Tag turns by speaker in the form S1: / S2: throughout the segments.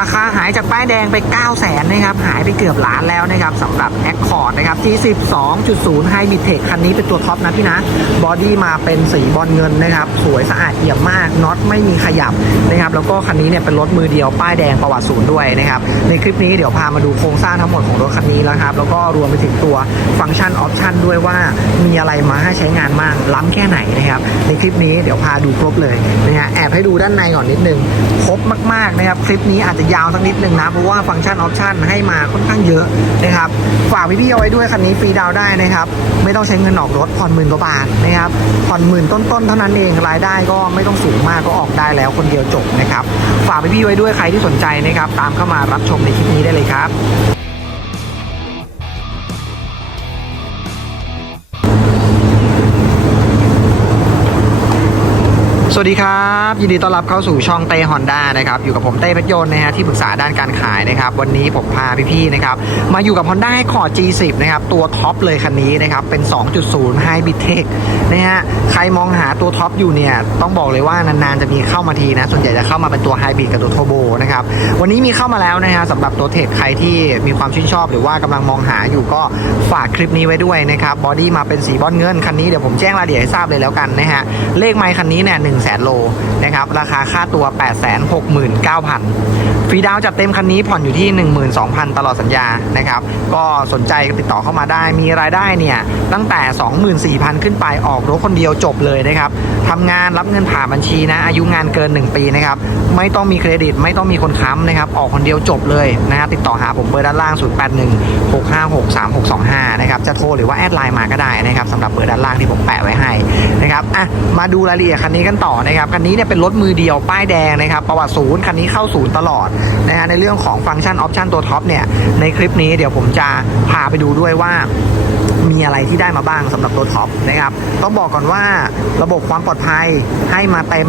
S1: ราคาหายจากป้ายแดงไป 9 0 0แสนนะครับ หายไปเกือบล้านแล้วนะครับสำหรับ Accord นะครับ G12.0 Hybrid Tech คันนี้เป็นตัวท็อปนะพี่นะ บอดี้มาเป็นสีบอลเงินนะครับ สวยสะอาดเอี่ยมมาก น็อตไม่มีขยับนะครับ แล้วก็คันนี้เนี่ยเป็นรถมือเดียวป้ายแดงประวัติศูนย์ด้วยนะครับ ในคลิปนี้เดี๋ยวพามาดูโครงสร้างทั้งหมดของรถคันนี้แล้วครับ แล้วก็รวมไปถึงตัวฟังก์ชันออปชันด้วยว่ามีอะไรมาให้ใช้งานบ้างล้ำแค่ไหนนะครับ ในคลิปนี้เดี๋ยวพาดูครบเลยนะฮะแอบให้ดูด้านในก่อนนิดนึงครบมากๆนะครับคลิปนี้อาจจะยาวสักนิดหนึ่งนะ เพราะว่าฟังก์ชันออปชันให้มาค่อนข้างเยอะนะครับ ฝากพี่ๆเอาไว้ด้วยคันนี้ฟรีดาวได้นะครับ ไม่ต้องใช้เงินออกรถผ่อนหมื่นกว่าบาทนะครับผ่อนหมื่นต้นๆเท่านั้นเองรายได้ก็ไม่ต้องสูงมากก็ออกได้แล้วคนเดียวจบนะครับ ฝากพี่ๆไว้ด้วยใครที่สนใจนะครับ ตามเข้ามารับชมในคลิปนี้ได้เลยครับ วัสดีครับ ยินดีต้อนรับเข้าสู่ช่องเต้ฮอนด้านะครับอยู่กับผมเต้เพชรยนต์นะฮะที่ปรึกษาด้านการขายนะครับวันนี้ผมพาพี่ๆนะครับมาอยู่กับ Honda Accord G10 นะครับตัวท็อปเลยคันนี้นะครับเป็น 2.0 Hybrid Tech นะฮะใครมองหาตัวท็อปอยู่เนี่ยต้องบอกเลยว่านานๆจะมีเข้ามาทีนะส่วนใหญ่จะเข้ามาเป็นตัว Hybrid กับตัว Turbo นะครับวันนี้มีเข้ามาแล้วนะฮะสำหรับตัวเทคใครที่มีความชื่นชอบ หรือว่ากำลังมองหาอยู่ก็ฝากคลิปนี้ไว้ด้วยนะครับบอดี้มาเป็นสีบอลเงินคันนี้เดี๋ยวผมแจ้งรายละเอียดให้ทราบเลยแล้วกันนะฮะเลขไมค์คันนี้เนี่ย1 0 0 0 0 โลนะครับ ราคาค่าตัว 869,000 ฟรีดาวน์จัดเต็มคันนี้ผ่อนอยู่ที่ 12,000 ตลอดสัญญานะครับ ก็สนใจติดต่อเข้ามาได้ มีรายได้เนี่ยตั้งแต่ 24,000 ขึ้นไปออกรถคนเดียวจบเลยนะครับทำงานรับเงินผ่านบัญชีนะ อายุงานเกิน 1 ปีนะครับ ไม่ต้องมีเครดิต ไม่ต้องมีคนค้ำนะครับ ออกคนเดียวจบเลยนะฮะติดต่อหาผมเบอร์ด้านล่าง 081 656 3625 นะครับ จะโทรหรือว่าแอดไลน์มาก็ได้นะครับสำหรับเบอร์ด้านล่างที่ผมแปะไว้ให้นะครับ อะ มาดูรายละเอียดคันนี้กันต่อนะครับ คันนี้เนี่ยเป็นรถมือเดียวป้ายแดงนะครับ ประวัติศูนย์ คันนี้เข้าศูนย์ตลอดนะฮะในเรื่องของฟังก์ชันออปชันตัวท็อปเนี่ยในคลิปนี้เดี๋ยวผมจะพาไปดูด้วยว่า มีอะไรที่ได้มาบ้างสำหรับตัวท็อปนะครับต้องบอกก่อนว่าระบบความปลอดภัยให้มาเต็ม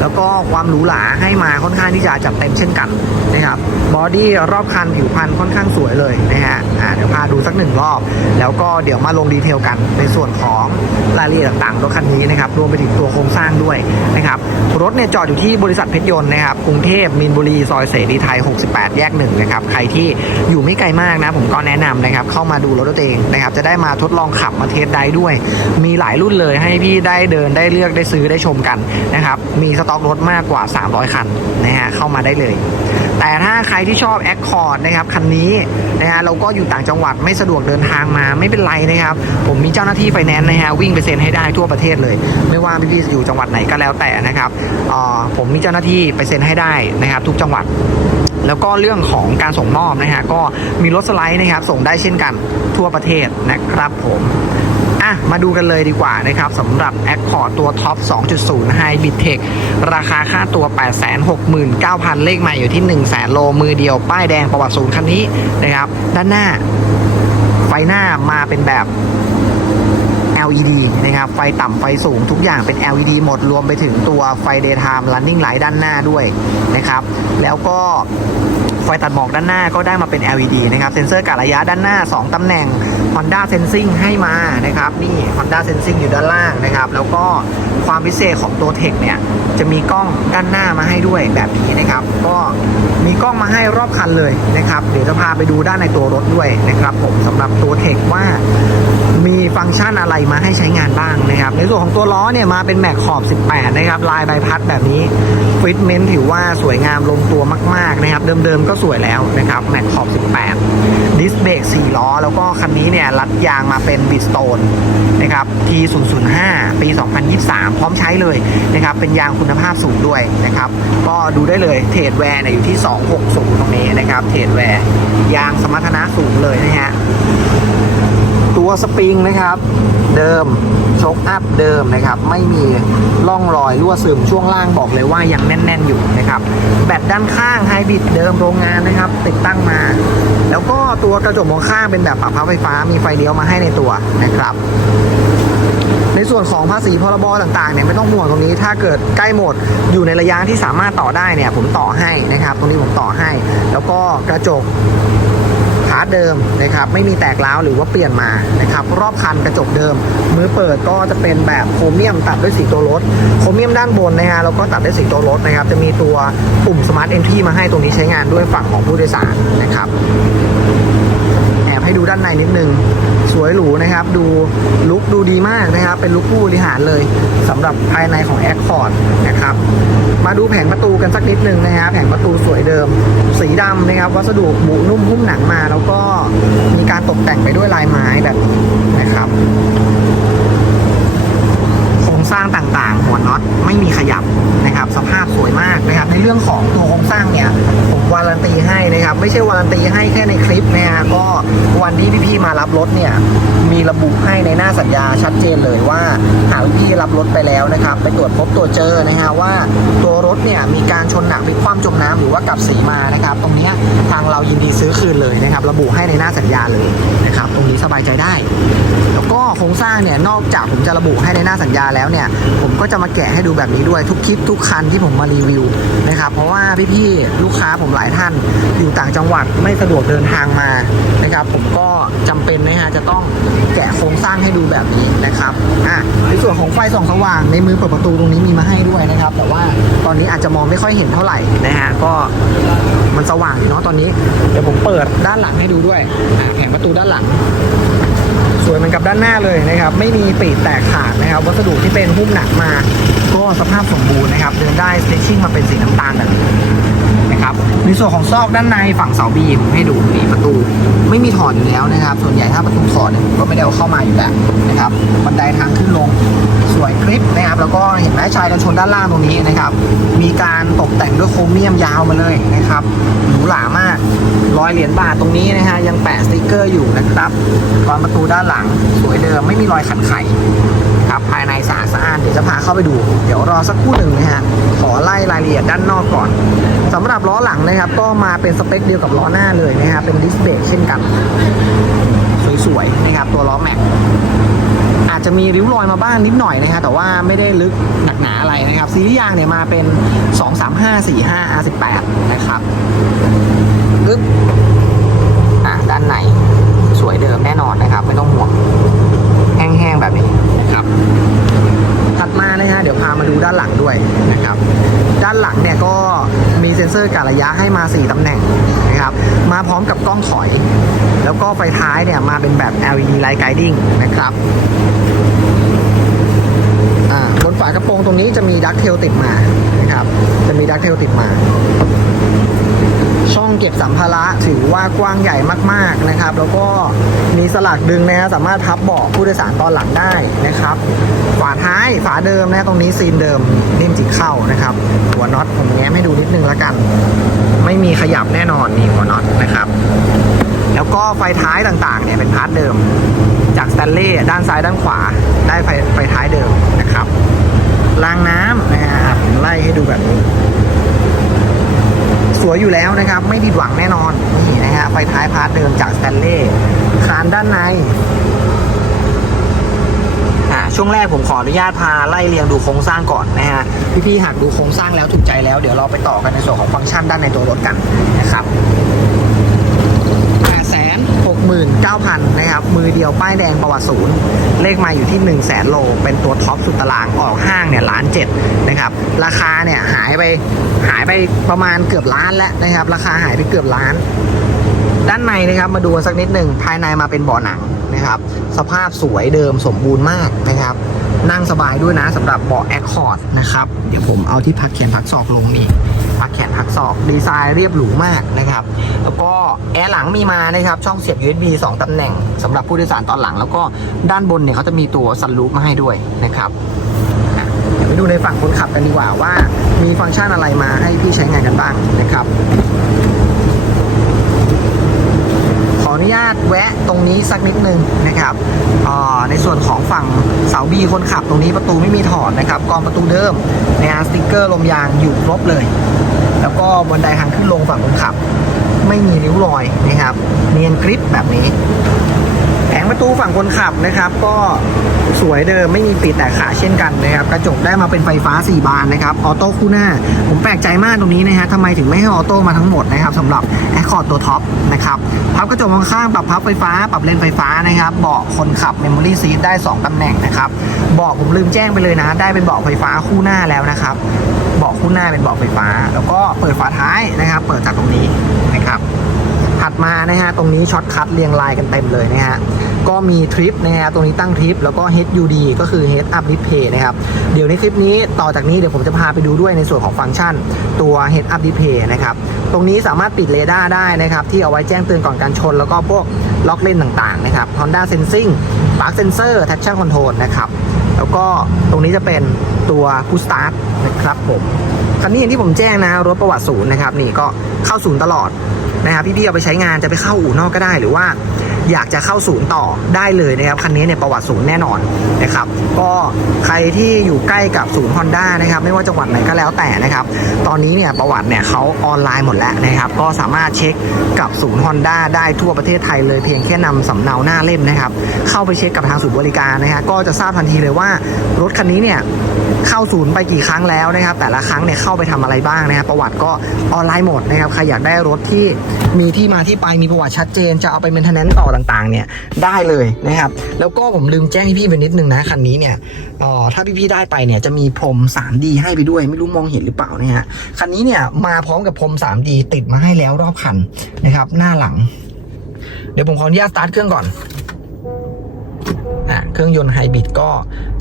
S1: แล้วก็ความหรูหราให้มาค่อนข้างที่จะจัดเต็มเช่นกันนะครับบอดี้รอบคันผิวพรรณค่อนข้างสวยเลยนะฮะเดี๋ยวพาดูสักหนึ่งรอบ แล้วก็เดี๋ยวมาลงดีเทลกันในส่วนของรายละเอียดต่างๆรถคันนี้นะครับรวมไปถึงตัวโครงสร้างด้วยนะครับรถเนี่ยจอดอยู่ที่บริษัทเพชรยนต์นะครับกรุงเทพมีนบุรีซอยเสรีไทย 68 แยกหนึ่งนะครับใครที่อยู่ไม่ไกลมากนะผมก็แนะนำนะครับเข้ามาดูรถตัวเองนะครับจะได้มาทดลองขับมาเทสได้ด้วย มีหลายรุ่นเลยให้พี่ได้เดินได้เลือกได้ซื้อได้ชมกันนะครับ มีสต็อกรถมากกว่า 300 คันนะฮะเข้ามาได้เลย แต่ถ้าใครที่ชอบ Accord นะครับคันนี้นะฮะเราก็อยู่ต่างจังหวัดไม่สะดวกเดินทางมาไม่เป็นไรนะครับ ผมมีเจ้าหน้าที่ไฟแนนซ์นะฮะวิ่งไปเซ็นให้ได้ทั่วประเทศเลย ไม่ว่าพี่ๆจะอยู่จังหวัดไหนก็แล้วแต่นะครับออผมมีเจ้าหน้าที่ไปเซ็นให้ได้นะครับ ทุกจังหวัดแล้วก็เรื่องของการส่งมอบนะฮะก็มีรถสไลด์นะครับส่งได้เช่นกันทั่วประเทศนะครับผมะมาดูกันเลยดีกว่านะครับสำหรับ Accord ตัวท็อป 2.0 Hybrid Tech ราคาค่าตัว 869,000 เลขใหม่อยู่ที่ 1 0 0 0 0แโลมือเดียว ป้ายแดงประวัติศูนย์คันนี้นะครับ ด้านหน้า ไฟหน้ามาเป็นแบบ LED นะครับ ไฟต่ำไฟสูงทุกอย่างเป็น LED หมดรวมไปถึงตัวไฟ daytime running light ด้านหน้าด้วยนะครับ แล้วก็ ไฟตัดหมอกด้านหน้าก็ได้มาเป็น LED นะครับ เซ็นเซอร์กะระยะด้านหน้า 2 ตำแหน่ง Honda Sensing ให้มานะครับ นี่ Honda Sensing อยู่ด้านล่างนะครับ แล้วก็ความพิเศษของตัวเทคเนี่ย จะมีกล้องด้านหน้ามาให้ด้วยแบบนี้นะครับ ก็ มีกล้องมาให้รอบคันเลยนะครับ เดี๋ยวจะพาไปดูด้านในตัวรถด้วยนะครับผมสำหรับตัว Tech ว่ามีฟังก์ชันอะไรมาให้ใช้งานบ้างนะครับ ในส่วนของตัวล้อเนี่ยมาเป็นแม็กขอบ 18 นะครับ ลายใบพัดแบบนี้ฟิตเมนต์ถือว่าสวยงามลงตัวมาก ๆ นะครับ เดิมๆก็สวยแล้วนะครับแม็กขอบ 18 ดิสเบรก4ล้อ แล้วก็คันนี้เนี่ยรัดยางมาเป็นบิสโตนนะครับ T005 ปี 2023 พร้อมใช้เลยนะครับ เป็นยางคุณภาพสูงด้วยนะครับ ก็ดูได้เลยเทรดแวร์เนี่ยอยู่ที่260 ตรงนี้นะครับเทรดแวร์ยางสมรรถนะสูงเลยนะฮะตัวสปริงนะครับ เดิมชกอัพเดิมนะครับ ไม่มีร่องรอยรั่วซึมช่วงล่างบอกเลยว่ายังแน่น ๆ อยู่นะครับ แบตด้านข้างไฮบริดเดิมโรงงานนะครับ ติดตั้งมา แล้วก็ตัวกระจกมองข้างเป็นแบบปรับพับไฟฟ้ามีไฟเลี้ยวมาให้ในตัวนะครับ ในส่วนของภาษีพรบต่างๆเนี่ยไม่ต้องห่วงตรงนี้ถ้าเกิดใกล้หมดอยู่ในระยะที่สามารถต่อได้เนี่ยผมต่อให้นะครับ ตรงนี้ผมต่อให้ แล้วก็กระจกพาร์ทเดิมนะครับไม่มีแตกร้าวหรือว่าเปลี่ยนมานะครับรอบคันกระจกเดิม มือเปิดก็จะเป็นแบบโครเมียมตัดด้วยสีตัวรถโครเมียมด้านบนนะฮะแล้วก็ตัดด้วยสีตัวรถนะครับจะมีตัวปุ่ม Smart Entry มาให้ตรงนี้ใช้งานด้วยฝั่งของผู้โดยสารนะครับ แอบให้ดูด้านในนิดนึง สวยหรูนะครับ ดูลุคดูดีมากนะครับ เป็นลุคผู้บริหารเลยสำหรับภายในของ Accord นะครับมาดูแผงประตูกันสักนิดนึงนะฮะแผงประตูสวยเดิม สีดำนะครับ วัสดุบุนุ่มหุ้มหนังมา แล้วก็มีการตกแต่งไปด้วยลายไม้แบบนี้นะครับ สร้างต่างๆ หัวน็อตไม่มีขยับนะครับ สภาพสวยมากนะครับ ในเรื่องของตัวโครงสร้างเนี่ย ผมวารันตีให้นะครับ ไม่ใช่วารันตีให้แค่ในคลิปนะฮะก็วันที่พี่ๆมารับรถเนี่ย มีระบุให้ในหน้าสัญญาชัดเจนเลยว่า หากพี่รับรถไปแล้วนะครับ ไปตรวจพบตัวจเจอนะฮะว่าตัวรถเนี่ยมีการชนหนักพลิกคว่ำจมน้ำหรือว่ากลับสีมานะครับ ตรงนี้ทางเรายินดีซื้อคืนเลยนะครับ ระบุให้ในหน้าสัญญาเลยนะครับ รงนี้สบายใจได้ แล้วก็โครงสร้างเนี่ยนอกจากผมจะระบุให้ในหน้าสัญญาแล้วเนี่ย ผมก็จะมาแกะให้ดูแบบนี้ด้วยทุกคลิปทุกคันที่ผมมารีวิวนะครับเพราะว่าพี่ๆลูกค้าผมหลายท่านอยู่ต่างจังหวัดไม่สะดวกเดินทางมานะครับ ผมก็จำเป็นนะฮะจะต้องแกะโครงสร้างให้ดูแบบนี้นะครับอะในส่วนของไฟส่องสว่างในมือเปิดประตูตรงนี้มีมาให้ด้วยนะครับ แต่ว่าตอนนี้อาจจะมองไม่ค่อยเห็นเท่าไหร่นะฮะก็มันสว่างเนาะตอนนี้ เดี๋ยวผมเปิดด้านหลังให้ดูด้วยอะแผงประตูด้านหลังสวยเหมือนกับด้านหน้าเลยนะครับ ไม่มีปีกแตกขาดนะครับ วัสดุที่เป็นหุ้มหนักมา ก็สภาพสมบูรณ์นะครับ เดินได้สเตชชิ่งมาเป็นสีน้ำตาลแบบนี้ นะครับในส่วนของซอกด้านในฝั่งเสาบีผมให้ดูนี่ประตู ไม่มีถอดอยู่แล้วนะครับ ส่วนใหญ่ถ้าประตูถอดเนี่ยผมก็ไม่ได้เอาเข้ามาอยู่แล้วนะครับบันไดทางขึ้นลงสวยคลิปนะครับ แล้วก็เห็นไหมชายกันชนด้านล่างตรงนี้นะครับ มีการตกแต่งด้วยโครเมียมยาวมาเลยนะครับหรูหรามากรอยเหรียญบาทตรงนี้นะฮะยังแปะสติกเกอร์อยู่นะครับกรอนประตูด้านหลังสวยเดิมไม่มีรอยขัดไข ครับ ภายในสะอาดสะอ้านเดี๋ยวจะพาเข้าไปดู เดี๋ยวรอสักครู่หนึ่งนะฮะ ขอไล่รายละเอียดด้านนอกก่อนสำหรับล้อหลังนะครับ ก็มาเป็นสเปคเดียวกับล้อหน้าเลยนะฮะเป็นดิสเบรกเช่นกัน สวยๆนะครับ ตัวล้อแม็กอาจจะมีริ้วรอยมาบ้างนิดหน่อยนะฮะแต่ว่าไม่ได้ลึกหนักหนาอะไรนะครับซีรีส์ยางเนี่ยมาเป็น 2 3 5 4 5 R18 นะครับอะด้านในสวยเดิมแน่นอนนะครับ ไม่ต้องห่วง แห้งๆแบบนี้นะครับ ถัดมานะฮะเดี๋ยวพา มาดูด้านหลังด้วยนะครับ ด้านหลังเนี่ยก็มีเซ็นเซอร์การระยะให้มา 4ตำแหน่งนะครับมาพร้อมกับกล้องถอย แล้วก็ไฟท้ายเนี่ยมาเป็นแบบ LED Light Guiding นะครับอ่าบนฝากระโปรงตรงนี้จะมีดักเทลติดมานะครับจะมีดักเทลติดมา ช่องเก็บสัมภาระถือว่ากว้างใหญ่มากๆนะครับ แล้วก็มีสลักดึงนะฮะสามารถพับเบาะผู้โดยสารตอนหลังได้นะครับ ฝาท้ายฝาเดิมนะตรงนี้ซีนเดิมนิ่มจิกเข้านะครับ หัวน็อตผมแง้มให้ดูนิดนึงแล้วกัน ไม่มีขยับแน่นอนนี่หัวน็อตนะครับ แล้วก็ไฟท้ายต่างๆเนี่ยเป็นพาร์ทเดิม จากสแตนเล่ด้านซ้ายด้านขวาได้ไฟไฟท้ายเดิมนะครับรางน้ำนะฮะอะผมไล่ให้ดูแบบนี้ สวย อยู่แล้วนะครับ ไม่ผิดหวังแน่นอน นี่นะฮะไฟท้ายพาร์ทเดิมจากสแตนเล่คานด้านในช่วงแรกผมขออนุญาตพาไล่เรียงดูโครงสร้างก่อนนะฮะพี่ๆหากดูโครงสร้างแล้วถูกใจแล้วเดี๋ยวเราไปต่อกันในส่วนของฟังก์ชันด้านในตัวรถกันนะครับ 869,000นะครับมือเดียวป้ายแดงประวัติศูนย์เลขมาอยู่ที่ 1 0 0 0 0แสนโล เป็นตัวท็อปสุดตารางออกห้างเนี่ยล้านเจ็ดนะครับราคาเนี่ยหายไปหายไปประมาณเกือบล้านแล้วนะครับราคาหายไปเกือบล้าน ด้านในนะครับมาดูสักนิดหนึ่งภายในมาเป็นเบาะหนังนะครับสภาพสวยเดิมสมบูรณ์มากนะครับนั่งสบายด้วยนะสำหรับเบาะแอคคอร์ดนะครับเดี๋ยวผมเอาที่พักแขนพักศอกลงนี่ พักแขนพักศอกดีไซน์เรียบหรูมากนะครับ แล้วก็แอร์หลังมีมานะครับช่องเสียบ USB 2 ตำแหน่งสำหรับผู้โดยสารตอนหลัง แล้วก็ด้านบนเนี่ยเขาจะมีตัวซันรูฟมาให้ด้วยนะครับเดี๋ยวไปดูในฝั่งคนขับกันดีกว่าว่า มีฟังก์ชันอะไรมาให้พี่ใช้งานกันบ้างนะครับ นุญาตแวะตรงนี้สักนิดนึงนะครับอ่าในส่วนของฝั่งเสาบีคนขับตรงนี้ประตูไม่มีถอดนะครับกรองประตูเดิมนะฮะสติกเกอร์ลมยางอยู่ครบเลย แล้วก็บันไดทางขึ้นลงฝั่งคนขับ ไม่มีริ้วรอยนะครับ เนียนกริปแบบนี้ งประตูฝั่งคนขับนะครับ ก็สวยเดิมไม่มีปิดแต่ขาเช่นกันนะครับ กระจกได้มาเป็นไฟฟ้า 4 บานนะครับออโต้คู่หน้า ผมแปลกใจมากตรงนี้นะฮะทำไมถึงไม่ให้ออโต้มาทั้งหมดนะครับสำหรับ Accord ตัวท็อปนะครับพับกระจกมองข้างปรับพับไฟฟ้า ปรับเลนไฟฟ้านะครับเบาะคนขับ Memory Seat ได้ 2ตำแหน่งนะครับเบาะผมลืมแจ้งไปเลยนะ ได้เป็นเบาะไฟฟ้าคู่หน้าแล้วนะครับเบาะคู่หน้าเป็นเบาะไฟฟ้า แล้วก็เปิดฝาท้ายนะครับ เปิดจากตรงนี้นะครับ ถัดมานะฮะตรงนี้ช็อตคัทเรียงรายกันเต็มเลยนะฮะก็มีทริปนะฮะตรงนี้ตั้งทริปแล้วก็ HUD ก็คือ Head Up Display นะครับเดี๋ยวในคลิปนี้ต่อจากนี้เดี๋ยวผมจะพาไปดูด้วยในส่วนของฟังก์ชันตัว Head Up Display นะครับตรงนี้สามารถปิดเรดาร์ได้นะครับที่เอาไว้แจ้งเตือนก่อนการชน แล้วก็พวกล็อกเลนต่างๆนะครับ Honda Sensing Park Sensor Traction Control นะครับ แล้วก็ตรงนี้จะเป็นตัวคูสตาร์ทนะครับผมคันนี้อย่างที่ผมแจ้งนะรถประวัติศูนย์นะครับนี่ก็เข้าศูนย์ตลอดนะครับพี่ๆเอาไปใช้งานจะไปเข้าอู่นอกก็ได้หรือว่า อยากจะเข้าศูนย์ต่อได้เลยนะครับคันนี้เนี่ยประวัติศูนย์แน่นอนนะครับก็ใครที่อยู่ใกล้กับศูนย์ Honda นะครับไม่ว่าจังหวัดไหนก็แล้วแต่นะครับตอนนี้เนี่ยประวัติเนี่ยเขาออนไลน์หมดแล้วนะครับก็สามารถเช็คกับศูนย์ Honda ได้ทั่วประเทศไทยเลยเพียงแค่นำสำเนาหน้าเล่มนะครับเข้าไปเช็คกับทางศูนย์บริการนะฮะก็จะทราบทันทีเลยว่ารถคันนี้เนี่ยเข้าศูนย์ไปกี่ครั้งแล้วนะครับแต่ละครั้งเนี่ยเข้าไปทำอะไรบ้างนะครับประวัติก็ออนไลน์หมดนะครับใครอยากได้รถที่มีที่มาที่ไปมีประวัติชัดเจนจะเอาไปเมนเทนแนนต์ต่อต่างๆ เนี่ยได้เลยนะครับ แล้วก็ผมลืมแจ้งให้พี่ไปนิดนึงนะคันนี้เนี่ยอ๋อถ้าพี่ๆได้ไปเนี่ยจะมีพรม 3D ให้ไปด้วยไม่รู้มองเห็นหรือเปล่าเนี่ยฮะคันนี้เนี่ยมาพร้อมกับพรม 3D ติดมาให้แล้วรอบคันนะครับ หน้าหลัง เดี๋ยวผมขออนุญาตสตาร์ทเครื่องก่อน อะเครื่องยนต์ไฮบริดก็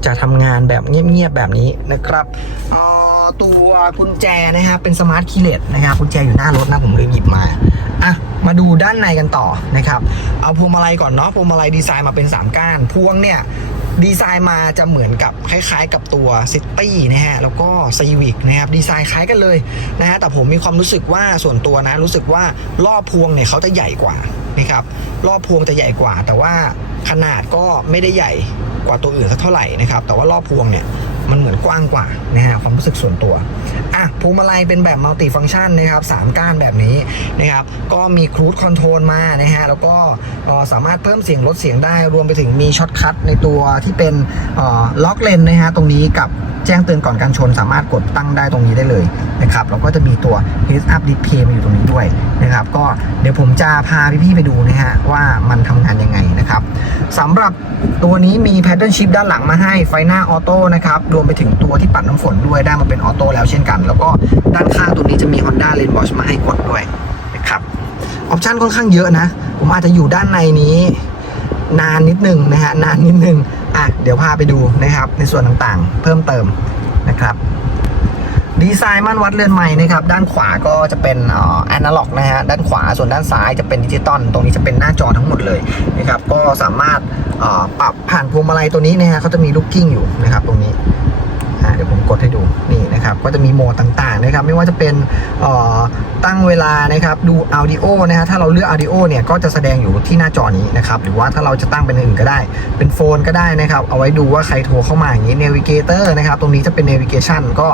S1: จะทำงานแบบเงียบๆแบบนี้นะครับตัวกุญแจนะครับเป็นสมาร์ทคีย์เลสนะครับกุญแจอยู่หน้ารถนะผมลืมหยิบมาอะมาดูด้านในกันต่อนะครับเอาพวงมาลัยก่อนเนาะพวงมาลัยดีไซน์มาเป็น 3 ก้าน พวงเนี่ยดีไซน์มาจะเหมือนกับคล้ายๆกับตัวซิตี้นะฮะแล้วก็ซีวิกนะครับดีไซน์คล้ายกันเลยนะฮะแต่ผมมีความรู้สึกว่าส่วนตัวนะรู้สึกว่ารอบพวงเนี่ยเขาจะใหญ่กว่านะครับรอบพวงจะใหญ่กว่าแต่ว่า ขนาดก็ไม่ได้ใหญ่กว่าตัวอื่นสักเท่าไหร่นะครับ แต่ว่ารอบพวงเนี่ยมันเหมือนกว้างกว่านะฮะความรู้สึกส่วนตัวอะพวงมาลัยเป็นแบบมัลติฟังก์ชันนะครับสามก้านแบบนี้นะครับ ก็มีครูดคอนโทรลมานะฮะแล้วก็สามารถเพิ่มเสียงลดเสียงได้รวมไปถึงมีช็อตคัทในตัวที่เป็นล็อกเลนนะฮะตรงนี้กับ จ้งเตือนก่อนการชน สามารถกดตั้งได้ตรงนี้ได้เลยนะครับแล้วก็จะมีตัว Heads Up Display มาอยู่ตรงนี้ด้วยนะครับ ก็เดี๋ยวผมจะพาพี่ๆไปดูนะฮะว่ามันทำงานยังไงนะครับสำหรับตัวนี้มี Pattern Shift ด้านหลังมาให้ไฟหน้าออโต้นะครับรวมไปถึงตัวที่ปัดน้ำฝนด้วยได้มาเป็นออโต้แล้วเช่นกัน แล้วก็ด้านข้างตัวนี้จะมี Honda Lane Watch มาให้กดด้วยนะครับออปชันค่อนข้างเยอะนะ ผมอาจจะอยู่ด้านในนี้ นานนิดนึงนะฮะนานนิดนึง อะเดี๋ยวพาไปดูนะครับในส่วนต่างๆ เพิ่มเติมนะครับดีไซน์มั่นวัดเรือนใหม่นะครับด้านขวาก็จะเป็นอ่อแอนาล็อกนะฮะด้านขวาส่วนด้านซ้ายจะเป็นดิจิตอลตรงนี้จะเป็นหน้าจอทั้งหมดเลยนะครับก็สามารถอ่อปรับผ่านพวงมาลัยตัวนี้นะฮะเขาจะมีลูกกิ้งอยู่นะครับตรงนี้ เดี๋ยวผมกดให้ดูนี่นะครับก็จะมีโหมดต่างๆนะครับไม่ว่าจะเป็นตั้งเวลานะครับดู audio นะฮะถ้าเราเลือก audio เนี่ยก็จะแสดงอยู่ที่หน้าจอนี้นะครับหรือว่าถ้าเราจะตั้งเป็นอื่นก็ได้ เป็นโฟนก็ได้นะครับเอาไว้ดูว่าใครโทรเข้ามาอย่างนี้ navigator นะครับตรงนี้จะเป็น navigation ก็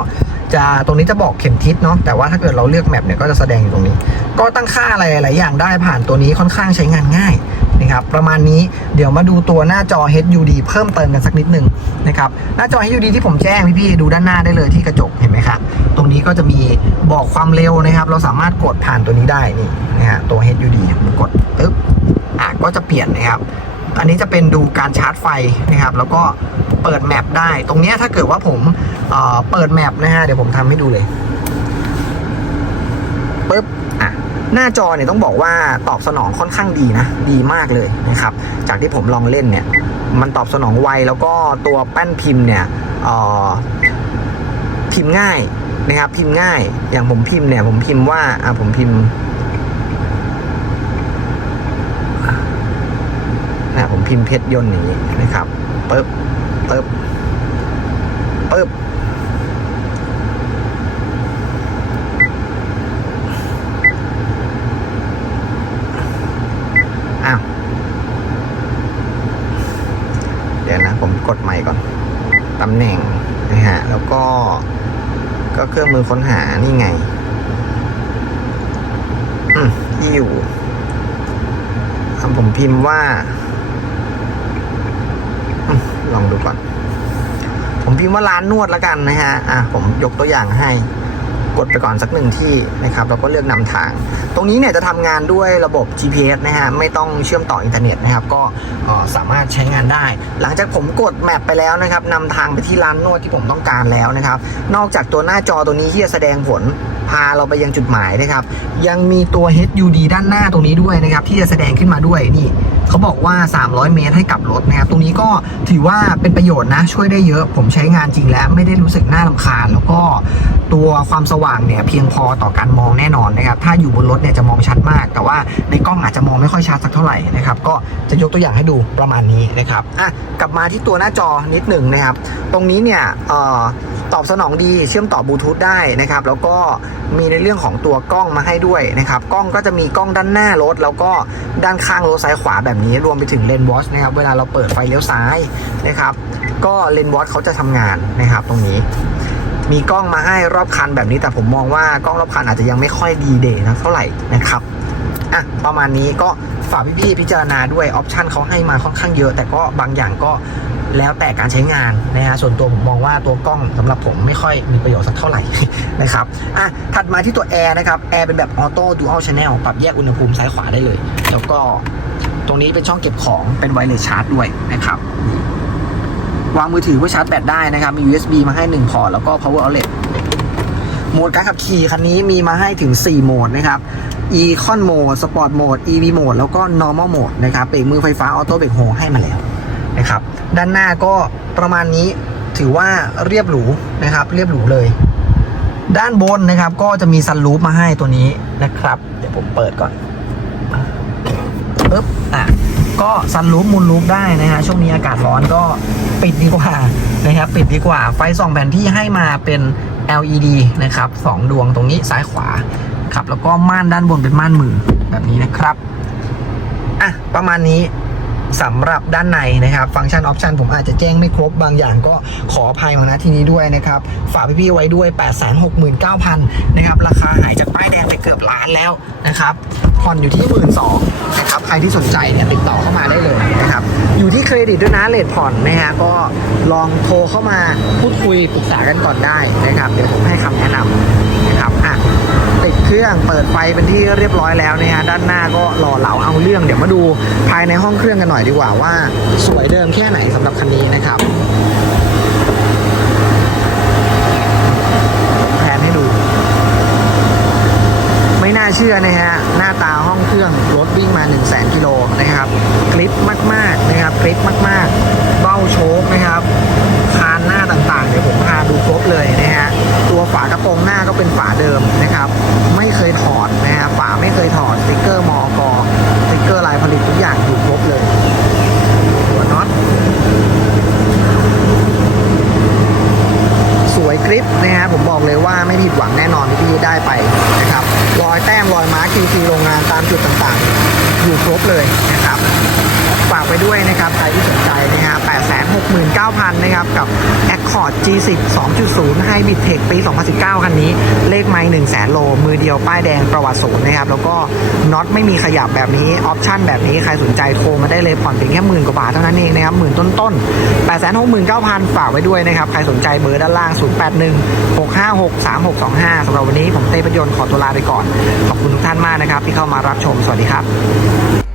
S1: จะตรงนี้จะบอกเข็มทิศเนาะแต่ว่าถ้าเกิดเราเลือกแมปเนี่ยก็จะแสดงอยู่ตรงนี้ ก็ตั้งค่าอะไรหลายอย่างได้ผ่านตัวนี้ค่อนข้างใช้งานง่าย นะครับประมาณนี้เดี๋ยวมาดูตัวหน้าจอ HUD เพิ่มเติมกันสักนิดหนึ่งนะครับหน้าจอ HUD ที่ผมแจ้งพี่ๆดูด้านหน้าได้เลยที่กระจกเห็นไหมครับตรงนี้ก็จะมีบอกความเร็วนะครับ เราสามารถกดผ่านตัวนี้ได้นี่นะฮะตัว HUD กดปึ๊บอะก็จะเปลี่ยนนะครับอันนี้จะเป็นดูการชาร์จไฟนะครับ แล้วก็เปิดแมปได้ ตรงเนี้ยถ้าเกิดว่าผมเเปิดแมปนะฮะเดี๋ยวผมทำให้ดูเลยปึ๊บอะ หน้าจอเนี่ยต้องบอกว่าตอบสนองค่อนข้างดีนะ ดีมากเลยนะครับ จากที่ผมลองเล่นเนี่ย มันตอบสนองไวแล้วก็ตัวแป้นพิมพ์เนี่ยอ่อพิมพ์ง่ายนะครับพิมพ์ง่าย อย่างผมพิมพ์เนี่ย ผมพิมพ์ว่าอะผมพิมพ์นะผมพิมพ์เพชรยนต์อย่างนี้นะครับปึ๊บปึ๊บปึ๊บ ครื่องมือค้นหานี่ไงที่อยู่คำผมพิมพ์ว่าลองดูก่อน ผมพิมพ์ว่าร้านนวดแล้วกันนะฮะ อะ ผมยกตัวอย่างให้ กดไปก่อนสักหนึ่งที่นะครับแล้วก็เลือกนำทาง ตรงนี้เนี่ยจะทำงานด้วยระบบ GPS นะฮะไม่ต้องเชื่อมต่ออินเทอร์เน็ตนะครับก็สามารถใช้งานได้ หลังจากผมกดแมปไปแล้วนะครับนำทางไปที่ร้านนวดที่ผมต้องการแล้วนะครับนอกจากตัวหน้าจอตัวนี้ที่จะแสดงผลพาเราไปยังจุดหมายนะครับ ยังมีตัว HUD ด้านหน้าตรงนี้ด้วยนะครับ ที่จะแสดงขึ้นมาด้วยนี่ เขาบอกว่า 300 เมตรให้กลับรถนะครับตรงนี้ก็ถือว่าเป็นประโยชน์นะช่วยได้เยอะผมใช้งานจริงแล้วไม่ได้รู้สึกน่ารำคาญ แล้วก็ตัวความสว่างเนี่ยเพียงพอต่อการมองแน่นอนนะครับถ้าอยู่บนรถเนี่ยจะมองชัดมาก แต่ว่าในกล้องอาจจะมองไม่ค่อยชัดสักเท่าไหร่นะครับก็จะยกตัวอย่างให้ดูประมาณนี้นะครับอะกลับมาที่ตัวหน้าจอนิดหนึ่งนะครับตรงนี้เนี่ยเอ่อ ตอบสนองดีเชื่อมต่อบลูทูธได้นะครับ แล้วก็มีในเรื่องของตัวกล้องมาให้ด้วยนะครับ กล้องก็จะมีกล้องด้านหน้ารถ แล้วก็ด้านข้างรถซ้ายขวาแบบนี้ รวมไปถึงเลนวอชนะครับ เวลาเราเปิดไฟเลี้ยวซ้ายนะครับ ก็เลนวอชเขาจะทำงานนะครับ ตรงนี้ มีกล้องมาให้รอบคันแบบนี้ แต่ผมมองว่ากล้องรอบคันอาจจะยังไม่ค่อยดีเดย์นะเท่าไหร่นะครับอะประมาณนี้ก็ฝากพี่ๆพิจารณาด้วยออปชันเขาให้มาค่อนข้างเยอะ แต่ก็บางอย่างก็ แล้วแต่การใช้งานนะฮะส่วนตัวผมมองว่าตัวกล้องสำหรับผมไม่ค่อยมีประโยชน์สักเท่าไหร่นะครับอะถัดมาที่ตัวแอร์นะครับแอร์เป็นแบบออโต้ดูอัลชแนลปรับแยกอุณหภูมิซ้ายขวาได้เลย แล้วก็ตรงนี้เป็นช่องเก็บของเป็นไวเลสชาร์จด้วยนะครับวางมือถือเพื่อชาร์จแบตได้นะครับ มี USB มาให้ 1 พอร์ตแล้วก็ power outlet โหมดการขับขี่คันนี้มีมาให้ถึง 4 โหมดนะครับ Econ Mode Sport Mode EV Mode แล้วก็ Normal Mode นะครับเบรกมือไฟฟ้า Auto Brake Hold ให้มาแล้ว นะครับ ด้านหน้าก็ประมาณนี้ถือว่าเรียบหรูนะครับ เรียบหรูเลย ด้านบนนะครับ ก็จะมีซันรูฟมาให้ตัวนี้นะครับ เดี๋ยวผมเปิดก่อนปึ๊บอะก็ซันรูฟมูลรูฟได้นะฮะช่วงนี้อากาศร้อนก็ปิดดีกว่านะครับปิดดีกว่าไฟส่องแผ่นที่ให้มาเป็น LED นะครับสองดวงตรงนี้ซ้ายขวาครับแล้วก็ม่านด้านบนเป็นม่านมือแบบนี้นะครับอะประมาณนี้ สำหรับด้านในนะครับ ฟังก์ชันออปชันผมอาจจะแจ้งไม่ครบบางอย่างก็ขออภัยมาณที่นี้ด้วยนะครับ ฝากพี่ๆไว้ด้วย 869,000นะครับ ราคาหายจากป้ายแดงไปเกือบล้านแล้วนะครับผ่อนอยู่ที่1 2ื่นสองนะครับ ใครที่สนใจเนี่ยติดต่อเข้ามาได้เลยนะครับ อยู่ที่เครดิตด้วยนะเลทผ่อนนะฮะก็ลองโทรเข้ามาพูดคุยปรึกษากันก่อนได้นะครับ เดี๋ยวผมให้คำแนะนำ เครื่องเปิดไฟเป็นที่เรียบร้อยแล้วนะฮะด้านหน้าก็หล่อเหลาเอาเรื่องเดี๋ยวมาดูภายในห้องเครื่องกันหน่อยดีกว่าว่า สวยเดิมแค่ไหนสำหรับคันนี้นะครับแผนให้ดู ไม่น่าเชื่อนะฮะหน้าตาห้องเครื่องรถวิ่งมา 1 0 0 0 0แกิโลนะครับคลิปมากๆนะครับคลิปมากๆ เบ้าโชคนะครับ คานหน้าต่างๆ เดี๋ยวผมพาดูครบเลยนะฮะ โปรงหน้าก็เป็นฝาเดิมนะครับ ไม่เคยถอดนะฮะฝาไม่เคยถอดสติกเกอร์มอกสติกเกอร์ลายผลิตทุกอย่างอยู่ครบเลยตัวน็อตสวยกริปนะฮะผมบอกเลยว่าไม่ผิดหวังแน่นอนที่พี่ได้ไปนะครับรอยแต้มรอยมาร์ค QC โรงงานตามจุดต่างๆ อยู่ครบเลยนะครับ ฝากไปด้วยนะครับใครที่สนใจ 69,000 นะครับ กับ Accord G10 2.0 Hybrid Tech ปี 2019 คันนี้ เลขไม่1 0 0 0 0แโล มือเดียวป้ายแดงประวัติศูนย์นะครับ แล้วก็น็อตไม่มีขยับแบบนี้ ออปชั่นแบบนี้ ใครสนใจโทรมาได้เลยผ่อนเพียงแค่หมื่นกว่าบาทเท่านั้นเองนะครับหมื่นต้นๆ869,000 ฝากไว้ด้วยนะครับ ใครสนใจเบอร์ด้านล่าง 081 656 3625สำหรับวันนี้ผมเต้ประยนต์ขอตัวลาไปก่อน ขอบคุณทุกท่านมากนะครับที่เข้ามารับชม สวัสดีครับ